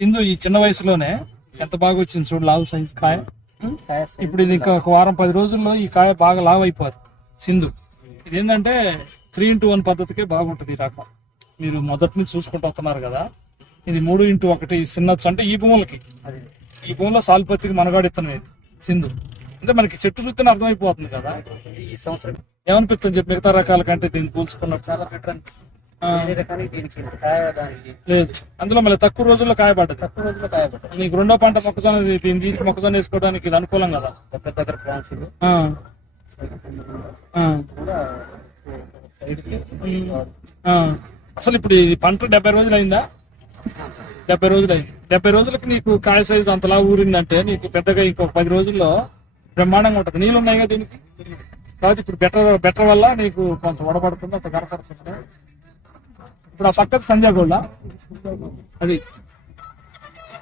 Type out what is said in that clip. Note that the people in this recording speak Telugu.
సింధు ఈ చిన్న వయసులోనే ఎంత బాగా వచ్చింది చూడు లావు సైజ్ కాయ. ఇప్పుడు ఇది ఇంకా ఒక వారం పది రోజుల్లో ఈ కాయ బాగా లావ్ అయిపోదు సింధు. ఇది ఏంటంటే త్రీ ఇంటూ వన్ పద్ధతికే బాగుంటుంది ఈ రకం. మీరు మొదటి నుంచి చూసుకుంటూ వస్తున్నారు కదా ఇది మూడు ఇంటూ ఒకటి చిన్నచ్చు అంటే ఈ భూములకి. ఈ భూమిలో సాల్పత్తికి మనగాడిస్తున్నాం ఇది సింధు. అంటే మనకి చెట్టు చూస్తేనే అర్థమైపోతుంది కదా. ఈ సంవత్సరం. ఏమనిపిస్తుంది చెప్పి మిగతా రకాల కంటే దీన్ని పోల్చుకున్నట్టు? చాలా బెటర్ అనిపిస్తుంది. అందులో మళ్ళీ తక్కువ రోజుల్లో కాయపడ్డది. తక్కువ రోజుల్లో కాయ పడ్డది నీకు రెండో పంట మొక్కజొన్న దీన్ని తీసి మొక్కజొన్న వేసుకోవడానికి ఇది అనుకూలం కదా? దగ్గర దగ్గర కి ఆ. అసలు ఇప్పుడు ఇది పంట డెబ్బై రోజులు అయిందా డెబ్బై రోజులు అయింది డెబ్బై రోజులకి నీకు కాయ సైజు అంతలా ఊరిందంటే నీకు పెద్దగా ఇంకొక పది రోజుల్లో బ్రహ్మాండంగా ఉంటుంది. నీళ్ళు ఉన్నాయి కదా దీనికి? కాబట్టి ఇప్పుడు బెటర్ బెటర్ వల్ల నీకు కొంత వడబడుతుంది అంత కనపడుతుంది ఇప్పుడు ఆ పక్కకు సంజయ్ గోళ్ళ అది.